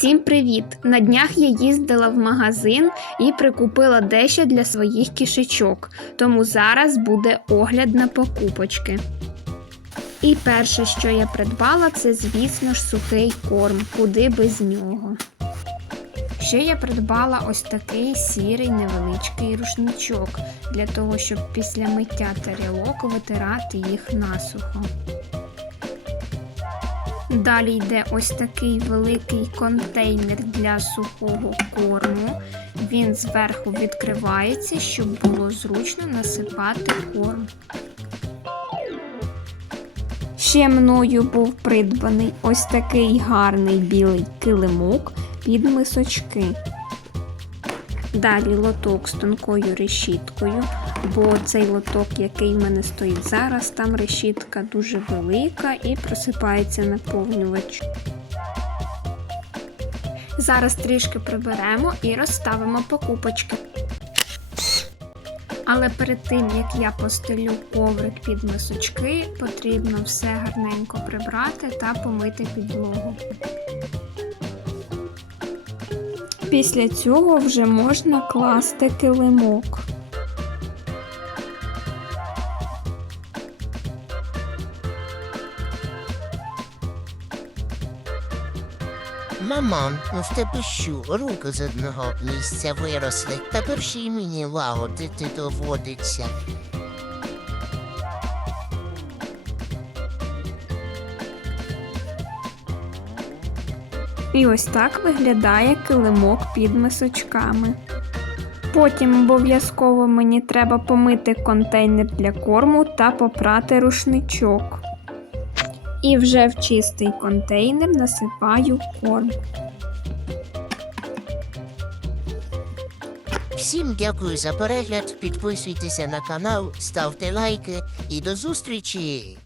Всім привіт! На днях я їздила в магазин і прикупила дещо для своїх кішечок, тому зараз буде огляд на покупочки. І перше, що я придбала, це, звісно ж, сухий корм, куди без нього. Ще я придбала ось такий сірий невеличкий рушничок для того, щоб після миття тарілок витирати їх насухо. Далі йде ось такий великий контейнер для сухого корму. Він зверху відкривається, щоб було зручно насипати корм. Ще мною був придбаний ось такий гарний білий килимок під мисочки. Далі лоток з тонкою решіткою, бо цей лоток, який в мене стоїть зараз, там решітка дуже велика і просипається наповнювач. Зараз трішки приберемо і розставимо покупочки. Але перед тим як я постелю коврик під мисочки, потрібно все гарненько прибрати та помити підлогу. Після цього вже можна класти килимок. Маман, ну в тебе що, руки з одного місця виросли. Тепер ще й мені лагодити доводиться. І ось так виглядає килимок під мисочками. Потім обов'язково мені треба помити контейнер для корму та попрати рушничок. І вже в чистий контейнер насипаю корм. Всім дякую за перегляд. Підписуйтеся на канал, ставте лайки і до зустрічі!